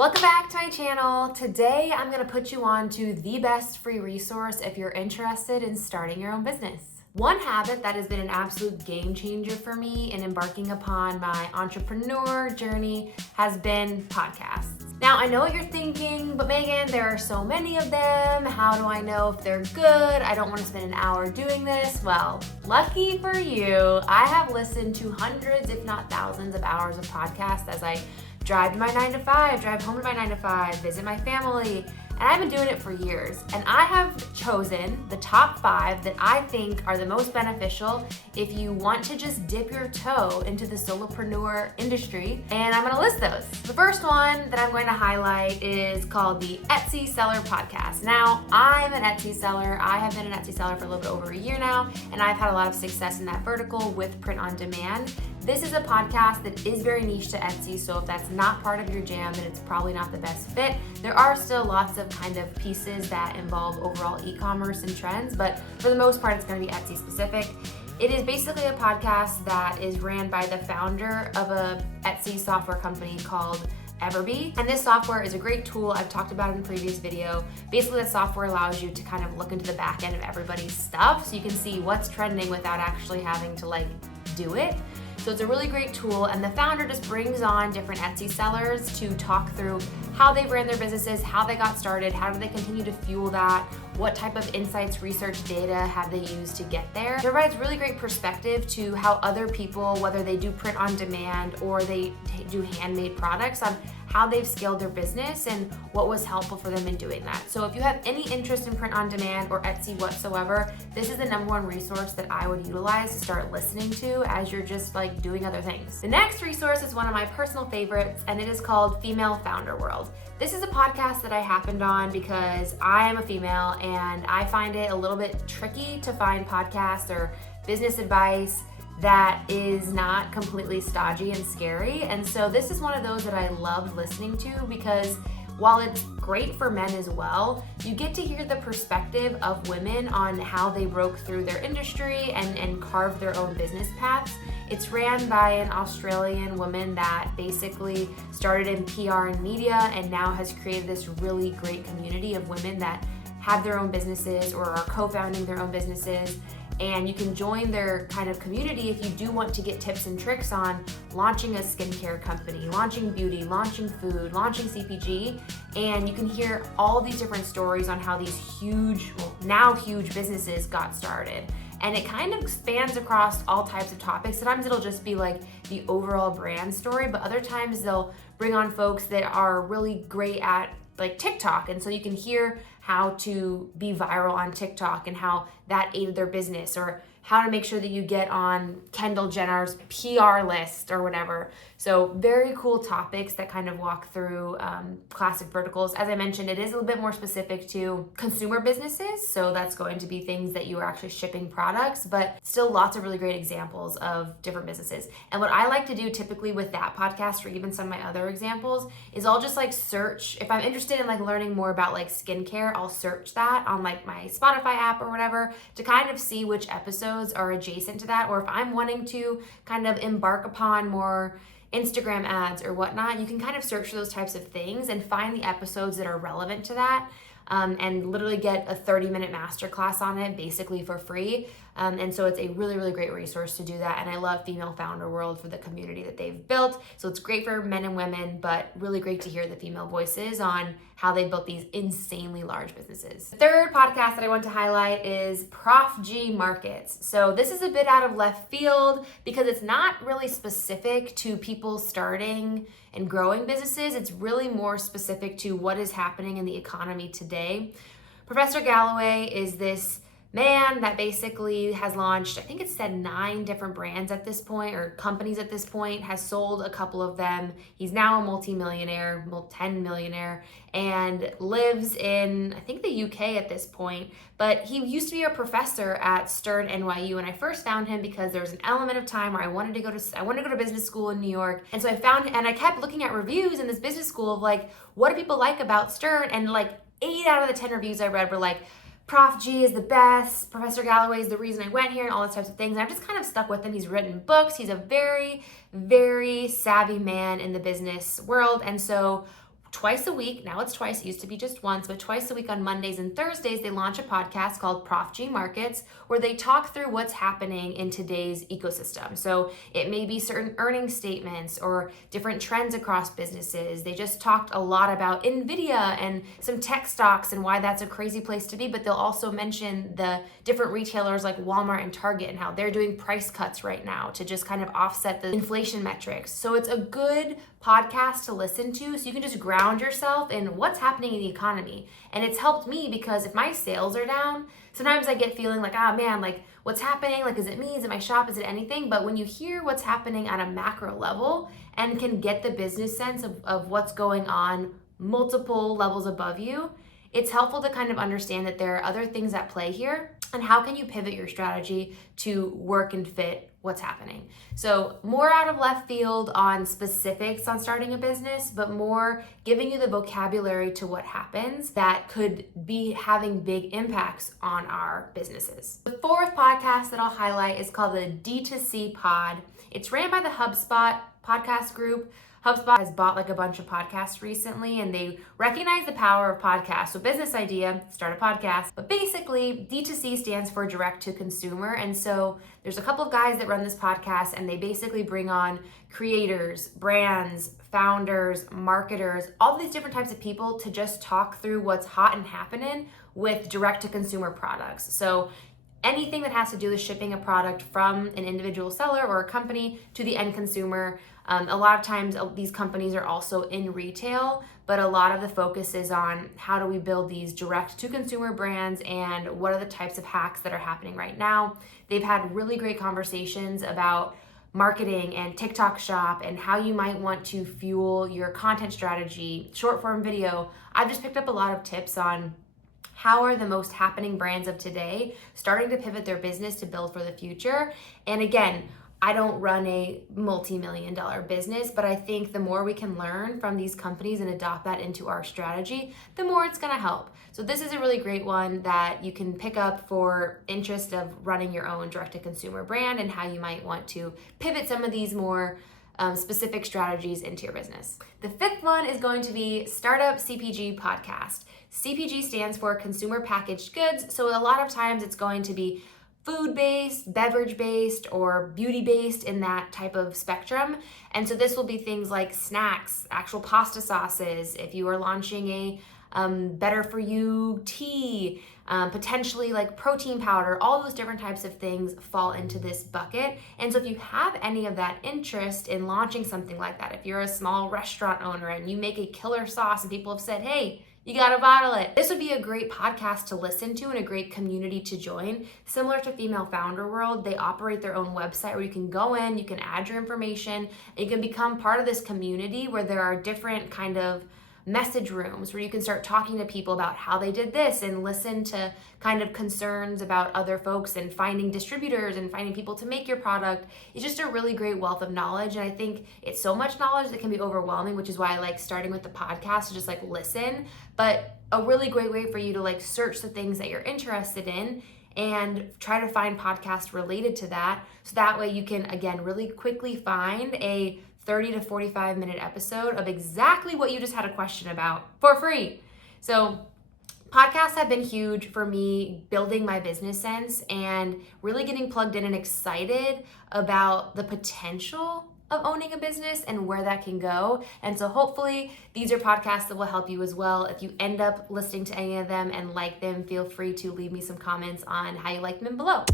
Welcome back to my channel. Today I'm going to put you on to the best free resource if you're interested in starting your own business. One habit that has been an absolute game changer for me in embarking upon my entrepreneur journey has been podcasts. Now, I know what you're thinking, but Megan, there are so many of them. How do I know if they're good? I don't want to spend an hour doing this. Well, lucky for you, I have listened to hundreds, if not thousands of hours of podcasts as I drive to my 9 to 5, drive home to my 9 to 5, visit my family, and I've been doing it for years. And I have chosen the top 5 that I think are the most beneficial if you want to just dip your toe into the solopreneur industry, and I'm gonna list those. The first one that I'm going to highlight is called the Etsy Seller Podcast. Now, I'm an Etsy seller. I have been an Etsy seller for a little bit over a year now, and I've had a lot of success in that vertical with print on demand. This is a podcast that is very niche to Etsy, so if that's not part of your jam, then it's probably not the best fit. There are still lots of kind of pieces that involve overall e-commerce and trends, but for the most part, it's going to be Etsy specific. It is basically a podcast that is ran by the founder of a Etsy software company called Everbee. And this software is a great tool. I've talked about it in a previous video. Basically, the software allows you to kind of look into the back end of everybody's stuff so you can see what's trending without actually having to do it. So it's a really great tool, and the founder just brings on different Etsy sellers to talk through how they ran their businesses, how they got started, how do they continue to fuel that, what type of insights, research, data have they used to get there. It provides really great perspective to how other people, whether they do print on demand or they do handmade products, on how they've scaled their business and what was helpful for them in doing that. So if you have any interest in print on demand or Etsy whatsoever, this is the #1 resource that I would utilize to start listening to as you're just doing other things. The next resource is one of my personal favorites, and it is called Female Founder World. This is a podcast that I happened on because I am a female and I find it a little bit tricky to find podcasts or business advice that is not completely stodgy and scary. And so this is one of those that I loved listening to because while it's great for men as well, you get to hear the perspective of women on how they broke through their industry and carved their own business paths. It's ran by an Australian woman that basically started in PR and media and now has created this really great community of women that have their own businesses or are co-founding their own businesses. And you can join their kind of community if you do want to get tips and tricks on launching a skincare company, launching beauty, launching food, launching CPG. And you can hear all these different stories on how these now huge businesses got started. And it kind of spans across all types of topics. Sometimes it'll just be the overall brand story, but other times they'll bring on folks that are really great at TikTok. And so you can hear how to be viral on TikTok and how that aided their business, or how to make sure that you get on Kendall Jenner's PR list or whatever. So very cool topics that kind of walk through classic verticals. As I mentioned, it is a little bit more specific to consumer businesses. So that's going to be things that you are actually shipping products, but still lots of really great examples of different businesses. And what I like to do typically with that podcast, or even some of my other examples, is I'll just search. If I'm interested in learning more about skincare, I'll search that on my Spotify app or whatever to kind of see which episodes are adjacent to that. Or if I'm wanting to kind of embark upon more Instagram ads or whatnot, you can kind of search for those types of things and find the episodes that are relevant to that, and literally get a 30-minute masterclass on it basically for free. And so it's a really, really great resource to do that. And I love Female Founder World for the community that they've built. So it's great for men and women, but really great to hear the female voices on how they built these insanely large businesses. The third podcast that I want to highlight is Prof G Markets. So this is a bit out of left field because it's not really specific to people starting and growing businesses. It's really more specific to what is happening in the economy today. Professor Galloway is this man that basically has launched, I think it said 9 different brands at this point, or companies at this point, has sold a couple of them. He's now a multi-millionaire, 10 millionaire, and lives in, I think, the UK at this point. But he used to be a professor at Stern NYU, and I first found him because there was an element of time where I wanted to go to business school in New York. And so I found, and I kept looking at reviews in this business school of what do people like about Stern? And 8 out of the 10 reviews I read were Prof G is the best, Professor Galloway is the reason I went here, and all those types of things. And I've just kind of stuck with him. He's written books. He's a very, very savvy man in the business world. And so twice a week. Now it's twice, it used to be just once, but twice a week on Mondays and Thursdays, they launch a podcast called Prof G Markets, where they talk through what's happening in today's ecosystem. So it may be certain earnings statements or different trends across businesses. They just talked a lot about NVIDIA and some tech stocks and why that's a crazy place to be, but they'll also mention the different retailers like Walmart and Target and how they're doing price cuts right now to just kind of offset the inflation metrics. So it's a good podcast to listen to, so you can just ground yourself in what's happening in the economy. And it's helped me because if my sales are down, sometimes I get feeling like, ah man, like what's happening? Like, is it me? Is it my shop? Is it anything? But when you hear what's happening on a macro level and can get the business sense of what's going on multiple levels above you, it's helpful to kind of understand that there are other things at play here and how can you pivot your strategy to work and fit what's happening. So more out of left field on specifics on starting a business, but more giving you the vocabulary to what happens that could be having big impacts on our businesses. The fourth podcast that I'll highlight is called the D2C Pod. It's ran by the HubSpot podcast group. HubSpot has bought like a bunch of podcasts recently and they recognize the power of podcasts. So business idea, start a podcast. But basically D2C stands for direct to consumer. And so there's a couple of guys that run this podcast and they basically bring on creators, brands, founders, marketers, all these different types of people to just talk through what's hot and happening with direct to consumer products. So anything that has to do with shipping a product from an individual seller or a company to the end consumer. A lot of times these companies are also in retail, but a lot of the focus is on how do we build these direct to consumer brands and what are the types of hacks that are happening right now. They've had really great conversations about marketing and TikTok shop and how you might want to fuel your content strategy, short form video. I've just picked up a lot of tips on how are the most happening brands of today starting to pivot their business to build for the future. And again, I don't run a multi-million-dollar business, but I think the more we can learn from these companies and adopt that into our strategy, the more it's gonna help. So this is a really great one that you can pick up for interest of running your own direct-to-consumer brand and how you might want to pivot some of these more specific strategies into your business. The fifth one is going to be Startup CPG Podcast. CPG stands for Consumer Packaged Goods, so a lot of times it's going to be food-based, beverage-based, or beauty-based in that type of spectrum. And so this will be things like snacks, actual pasta sauces, if you are launching a better for you tea, potentially like protein powder, all those different types of things fall into this bucket. And so if you have any of that interest in launching something like that, if you're a small restaurant owner and you make a killer sauce and people have said, hey, you gotta bottle it, this would be a great podcast to listen to and a great community to join. Similar to Female Founder World, they operate their own website where you can go in, you can add your information, and you can become part of this community where there are different kind of message rooms where you can start talking to people about how they did this and listen to kind of concerns about other folks and finding distributors and finding people to make your product. It's just a really great wealth of knowledge. And I think it's so much knowledge that can be overwhelming, which is why I like starting with the podcast to just like listen, but a really great way for you to like search the things that you're interested in and try to find podcasts related to that. So that way you can, again, really quickly find a 30 to 45 minute episode of exactly what you just had a question about for free. So podcasts have been huge for me building my business sense and really getting plugged in and excited about the potential of owning a business and where that can go. And so hopefully these are podcasts that will help you as well. If you end up listening to any of them and like them, feel free to leave me some comments on how you like them below.